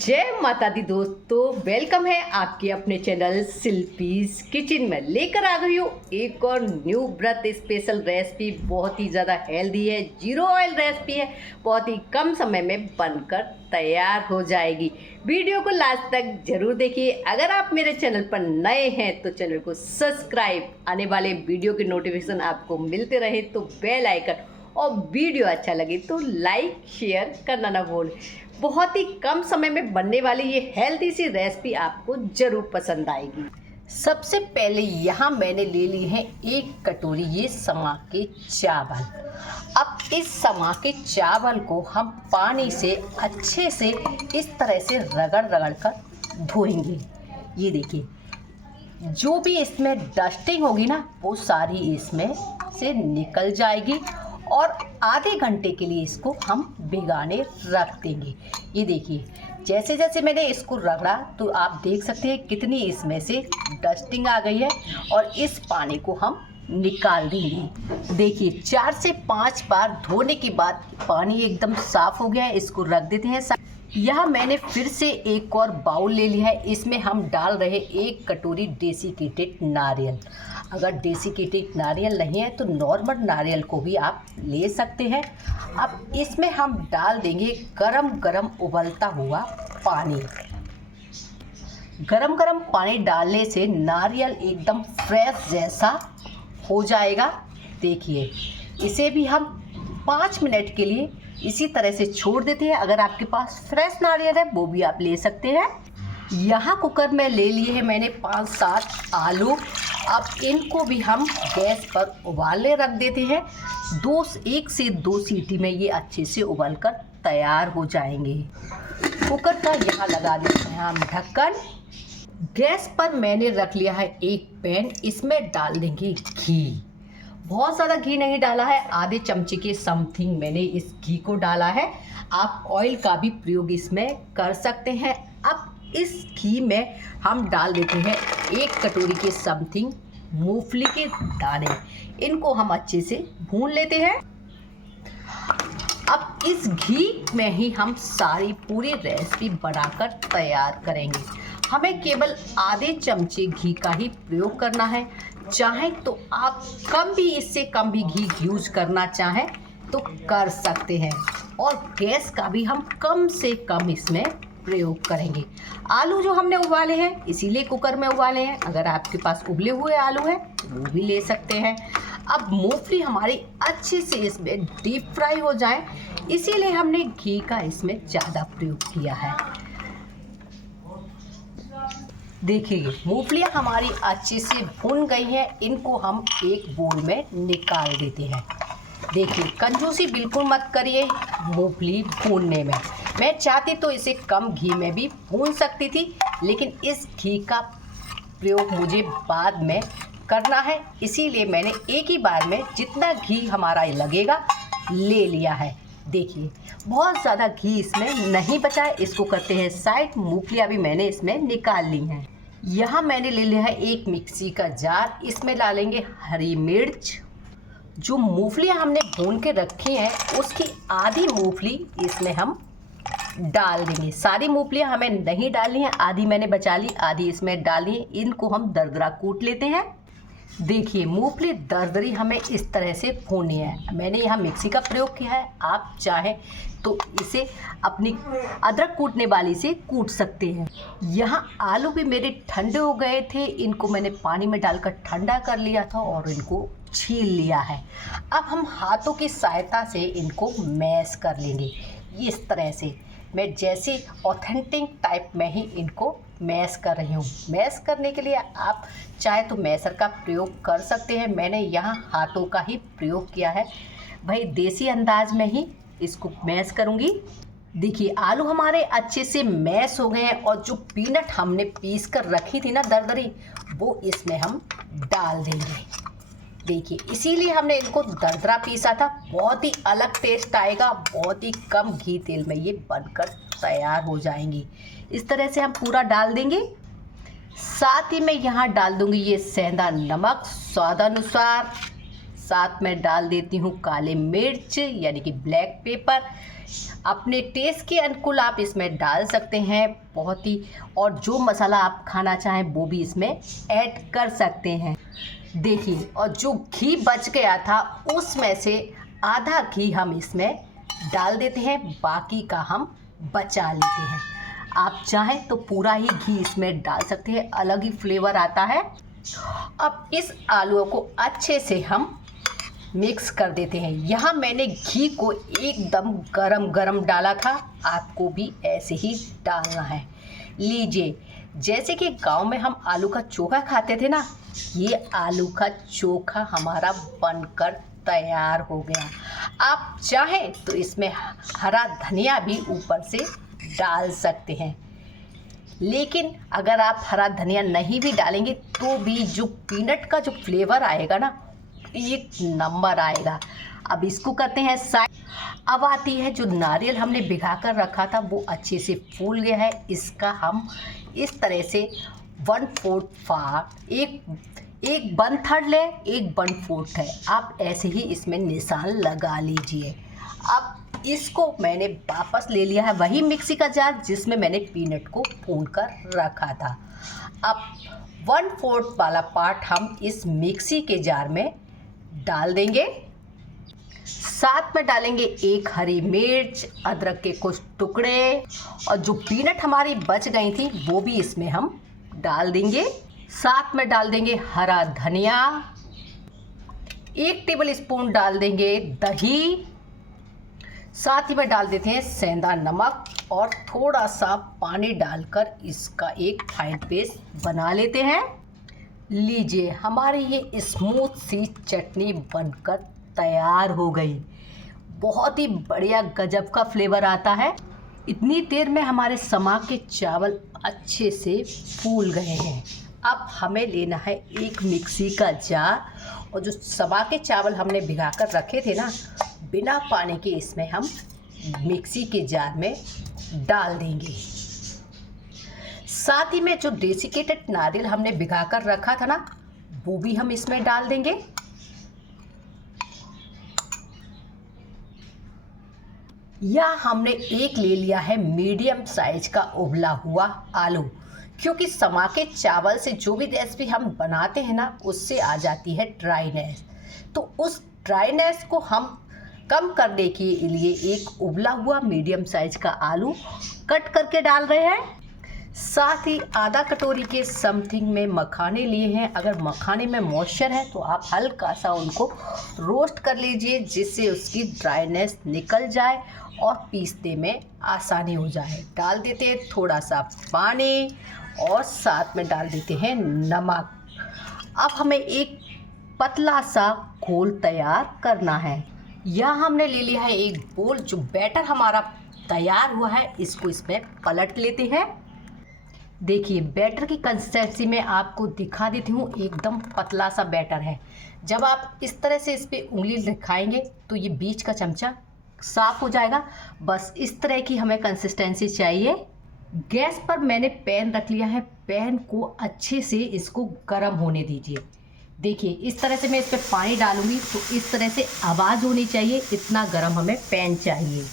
जय माता दी दोस्तों, वेलकम है आपके अपने चैनल शिल्पीज किचन में। लेकर आ गई हूँ एक और न्यू व्रत स्पेशल रेसिपी। बहुत ही ज़्यादा हेल्दी है, जीरो ऑयल रेसिपी है, बहुत ही कम समय में बनकर तैयार हो जाएगी। वीडियो को लास्ट तक जरूर देखिए। अगर आप मेरे चैनल पर नए हैं तो चैनल को सब्सक्राइब, आने वाले वीडियो के नोटिफिकेशन आपको मिलते रहे तो बेल आइकन, और वीडियो अच्छा लगे तो लाइक शेयर करना ना भूलें। बहुत ही कम समय में बनने वाली ये हेल्दी सी रेसिपी आपको ज़रूर पसंद आएगी। सबसे पहले यहाँ मैंने ले ली है 1 कटोरी ये समा के चावल। अब इस समा के चावल को हम पानी से अच्छे से इस तरह से रगड़ रगड़ कर धोएंगे। ये देखिए, जो भी इसमें डस्टिंग होगी ना वो सारी इसमें से निकल जाएगी। और आधे घंटे के लिए इसको हम भिगाने रख देंगे। ये देखिए, जैसे जैसे मैंने इसको रगड़ा तो आप देख सकते हैं कितनी इसमें से डस्टिंग आ गई है। और इस पानी को हम निकाल देंगे। देखिए, 4 से 5 बार धोने के बाद पानी एकदम साफ हो गया है। इसको रख देते हैं। यहाँ मैंने फिर से एक और बाउल ले लिया है। इसमें हम डाल रहे 1 कटोरी डेसिकेटेड नारियल। अगर डेसिकेटेड नारियल नहीं है तो नॉर्मल नारियल को भी आप ले सकते हैं। अब इसमें हम डाल देंगे गरम गरम उबलता हुआ पानी। गरम गरम पानी डालने से नारियल एकदम फ्रेश जैसा हो जाएगा। देखिए, इसे भी हम 5 मिनट के लिए इसी तरह से छोड़ देते हैं। अगर आपके पास फ्रेश नारियल है वो भी आप ले सकते हैं। यहाँ कुकर में ले लिए हैं मैंने 5-7 आलू। अब इनको भी हम गैस पर उबालने रख देते हैं। 1 से 2 सीटी में ये अच्छे से उबल कर तैयार हो जाएंगे। कुकर का यहाँ लगा देते हैं हम ढक्कन। गैस पर मैंने रख लिया है एक पैन। इसमें डाल देंगे घी। बहुत ज़्यादा घी नहीं डाला है, आधे चमचे के समथिंग मैंने इस घी को डाला है। आप ऑयल का भी प्रयोग इसमें कर सकते हैं। अब इस घी में हम डाल देते हैं 1 कटोरी के समथिंग मूंगफली के दाने। इनको हम अच्छे से भून लेते हैं। अब इस घी में ही हम सारी पूरी रेसिपी बनाकर तैयार करेंगे। हमें केवल आधे चमचे घी का ही प्रयोग करना है। चाहे तो आप कम भी, इससे कम भी घी यूज करना चाहें तो कर सकते हैं। और गैस का भी हम कम से कम इसमें प्रयोग करेंगे। आलू जो हमने उबाले हैं इसीलिए कुकर में उबाले हैं। अगर आपके पास उबले हुए आलू हैं वो भी ले सकते हैं। अब मूंगफली हमारी अच्छे से इसमें डीप फ्राई हो जाए, इसीलिए हमने घी का इसमें ज़्यादा प्रयोग किया है। देखिए, मूंगफलियाँ हमारी अच्छे से भून गई हैं। इनको हम एक बोल में निकाल देते हैं। देखिए, कंजूसी बिल्कुल मत करिए मूंगफली भूनने में। मैं चाहती तो इसे कम घी में भी भून सकती थी, लेकिन इस घी का प्रयोग मुझे बाद में करना है, इसीलिए मैंने एक ही बार में जितना घी हमारा लगेगा ले लिया है। देखिए, बहुत ज़्यादा घी इसमें नहीं बचा है। इसको करते हैं साइड। मूंगफलियाँ भी मैंने इसमें निकाल ली हैं। यहाँ मैंने ले लिया है एक मिक्सी का जार। इसमें डालेंगे हरी मिर्च। जो मूंगफलियाँ हमने भून के रखी हैं उसकी आधी मूंगफली इसमें हम डाल देंगे। सारी मूंगफलियाँ हमें नहीं डालनी है, आधी मैंने बचा ली, आधी इसमें डाली है। इनको हम दरदरा कूट लेते हैं। देखिए, मूंगफली दरदरी हमें इस तरह से भूननी है। मैंने यहाँ मिक्सी का प्रयोग किया है। आप चाहें तो इसे अपनी अदरक कूटने वाली से कूट सकते हैं। यहाँ आलू भी मेरे ठंडे हो गए थे। इनको मैंने पानी में डालकर ठंडा कर लिया था और इनको छील लिया है। अब हम हाथों की सहायता से इनको मैश कर लेंगे। इस तरह से मैं जैसे ऑथेंटिक टाइप में ही इनको मैश कर रही हूँ। मैश करने के लिए आप चाहे तो मैशर का प्रयोग कर सकते हैं। मैंने यहाँ हाथों का ही प्रयोग किया है। भाई, देसी अंदाज में ही इसको मैश करूँगी। देखिए, आलू हमारे अच्छे से मैश हो गए हैं। और जो पीनट हमने पीस कर रखी थी ना दरदरी, वो इसमें हम डाल देंगे। देखिए, इसीलिए हमने इनको दरदरा पीसा था। बहुत ही अलग टेस्ट आएगा। बहुत ही कम घी तेल में ये बनकर तैयार हो जाएंगी। इस तरह से हम पूरा डाल देंगे। साथ ही मैं यहाँ डाल दूंगी ये सेंधा नमक स्वादानुसार। साथ में डाल देती हूँ काले मिर्च यानी कि ब्लैक पेपर। अपने टेस्ट के अनुकूल आप इसमें डाल सकते हैं बहुत ही, और जो मसाला आप खाना चाहें वो भी इसमें ऐड कर सकते हैं। देखिए, और जो घी बच गया था उसमें से आधा घी हम इसमें डाल देते हैं, बाकी का हम बचा लेते हैं। आप चाहें तो पूरा ही घी इसमें डाल सकते हैं, अलग ही फ्लेवर आता है। अब इस आलूओं को अच्छे से हम मिक्स कर देते हैं। यहाँ मैंने घी को एकदम गरम गरम डाला था, आपको भी ऐसे ही डालना है। लीजिए, जैसे कि गांव में हम आलू का चोखा खाते थे ना, ये आलू का चोखा हमारा बनकर तैयार हो गया। आप चाहें तो इसमें हरा धनिया भी ऊपर से डाल सकते हैं, लेकिन अगर आप हरा धनिया नहीं भी डालेंगे तो भी जो पीनट का जो फ्लेवर आएगा ना, एक नंबर आएगा। अब इसको करते हैं साइड। अब आती है जो नारियल हमने भिगा कर रखा था, वो अच्छे से फूल गया है। इसका हम इस तरह से 1/4 पार्ट, एक 1/3 ले, एक 1/4 है, आप ऐसे ही इसमें निशान लगा लीजिए। अब इसको मैंने वापस ले लिया है वही मिक्सी का जार जिसमें मैंने पीनट को भून कर रखा था। अब 1/4 वाला पार्ट हम इस मिक्सी के जार में डाल देंगे। साथ में डालेंगे एक हरी मिर्च, अदरक के कुछ टुकड़े, और जो पीनट हमारी बच गई थी वो भी इसमें हम डाल देंगे। साथ में डाल देंगे हरा धनिया, 1 टेबल स्पून डाल देंगे दही, साथ ही में डाल देते हैं सेंधा नमक और थोड़ा सा पानी डालकर इसका एक फाइन पेस्ट बना लेते हैं। लीजिए, हमारी ये स्मूथ सी चटनी बनकर तैयार हो गई। बहुत ही बढ़िया गजब का फ्लेवर आता है। इतनी देर में हमारे समा के चावल अच्छे से फूल गए हैं। अब हमें लेना है एक मिक्सी का जार, और जो समा के चावल हमने भिगा कर रखे थे ना, बिना पानी के इसमें हम मिक्सी के जार में डाल देंगे। साथ ही में जो डेसिकेटेड नारियल हमने भिगा कर रखा था ना, वो भी हम इसमें डाल देंगे। या हमने एक ले लिया है मीडियम साइज का उबला हुआ आलू, क्योंकि समा के चावल से जो भी रेसिपी हम बनाते हैं ना, उससे आ जाती है ड्राइनेस। तो उस ड्राइनेस को हम कम करने के लिए एक उबला हुआ मीडियम साइज का आलू कट करके डाल रहे हैं। साथ ही आधा कटोरी के समथिंग में मखाने लिए हैं। अगर मखाने में मॉइस्चर है तो आप हल्का सा उनको रोस्ट कर लीजिए, जिससे उसकी ड्राइनेस निकल जाए और पीसने में आसानी हो जाए। डाल देते हैं थोड़ा सा पानी और साथ में डाल देते हैं नमक। अब हमें एक पतला सा घोल तैयार करना है। यहाँ हमने ले लिया है एक बोल, जो बैटर हमारा तैयार हुआ है इसको इसमें पलट लेते हैं। देखिए, बैटर की कंसिस्टेंसी में आपको दिखा देती हूँ, एकदम पतला सा बैटर है। जब आप इस तरह से इस पर उंगली दिखाएंगे तो ये बीच का चमचा साफ हो जाएगा। बस इस तरह की हमें कंसिस्टेंसी चाहिए। गैस पर मैंने पैन रख लिया है, पैन को अच्छे से इसको गर्म होने दीजिए। देखिए, इस तरह से मैं इस पर पानी डालूंगी तो इस तरह से आवाज़ होनी चाहिए, इतना गर्म हमें पैन चाहिए।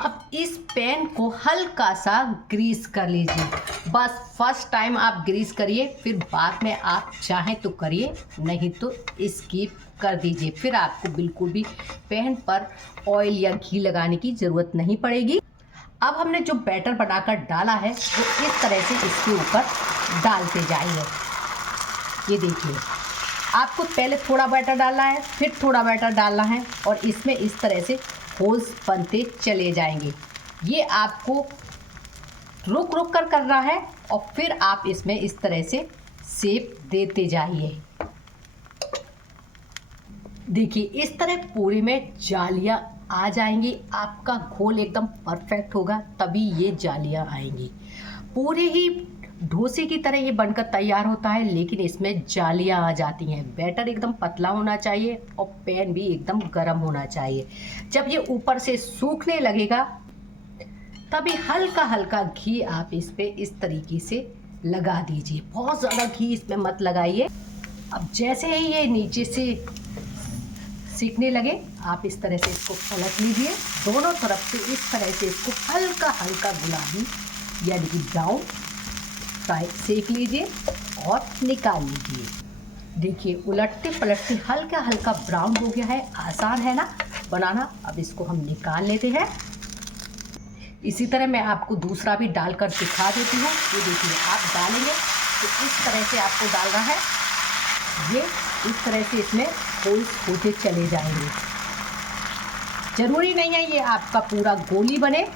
अब इस पैन को हल्का सा ग्रीस कर लीजिए। बस फर्स्ट टाइम आप ग्रीस करिए, फिर बाद में आप चाहें तो करिए, नहीं तो स्किप कर दीजिए। फिर आपको बिल्कुल भी पैन पर ऑयल या घी लगाने की ज़रूरत नहीं पड़ेगी। अब हमने जो बैटर बनाकर डाला है वो इस तरह से इसके ऊपर डालते जाइए। ये देखिए, आपको पहले थोड़ा बैटर डालना है, फिर थोड़ा बैटर डालना है, और इसमें इस तरह से होल्स बनते चले जाएंगे। ये आपको रुक रुक कर करना है, और फिर आप इसमें इस तरह से शेप देते जाइए। देखिए, इस तरह पूरे में जालियाँ आ जाएंगी। आपका घोल एकदम परफेक्ट होगा तभी ये जालियाँ आएंगी। पूरे ही डोसे की तरह ये बनकर तैयार होता है, लेकिन इसमें जालियाँ आ जाती हैं। बैटर एकदम पतला होना चाहिए और पैन भी एकदम गर्म होना चाहिए। जब ये ऊपर से सूखने लगेगा तभी हल्का हल्का घी आप इस पे इस तरीके से लगा दीजिए। बहुत ज़्यादा घी इसमें मत लगाइए। अब जैसे ही ये नीचे से सीखने लगे आप इस तरह से इसको पलट लीजिए, दोनों तरफ से इस तरह से इसको हल्का हल्का गुलाबी यानी कि ब्राउन फ्राई सेक लीजिए और निकाल लीजिए। देखिए उलटते पलटते हल्का हल्का ब्राउन हो गया है। आसान है ना बनाना। अब इसको हम निकाल लेते हैं। इसी तरह मैं आपको दूसरा भी डालकर दिखा देती हूँ। ये देखिए आप डालेंगे तो इस तरह से आपको डालना है, ये इस तरह से इसमें होल्स होते चले जाएंगे। ज़रूरी नहीं है ये आपका पूरा गोली बने।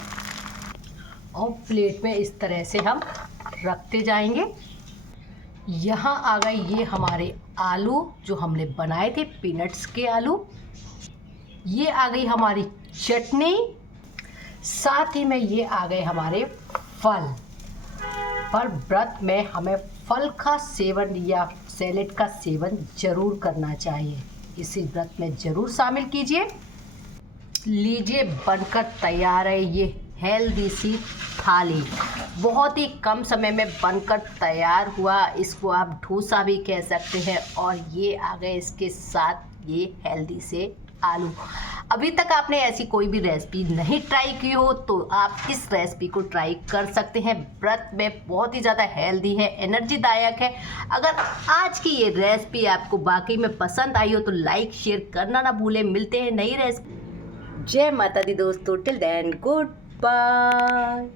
और प्लेट में इस तरह से हम रखते जाएंगे। यहाँ आ गए ये हमारे आलू जो हमने बनाए थे, पीनट्स के आलू। ये आ गई हमारी चटनी, साथ ही में ये आ गए हमारे फल। पर व्रत में हमें फल का सेवन या सैलेड का सेवन जरूर करना चाहिए। इसी व्रत में ज़रूर शामिल कीजिए। लीजिए बनकर तैयार है ये हेल्दी सी थाली। बहुत ही कम समय में बनकर तैयार हुआ। इसको आप डोसा भी कह सकते हैं। और ये आ गए इसके साथ ये हेल्दी से आलू। अभी तक आपने ऐसी कोई भी रेसिपी नहीं ट्राई की हो तो आप इस रेसिपी को ट्राई कर सकते हैं। व्रत में बहुत ही ज़्यादा हेल्दी है, एनर्जीदायक है। अगर आज की ये रेसिपी आपको वाकई में पसंद आई हो तो लाइक शेयर करना ना भूलें। मिलते हैं नई रेसिपी। जय माता दी दोस्तों। Till then good bye.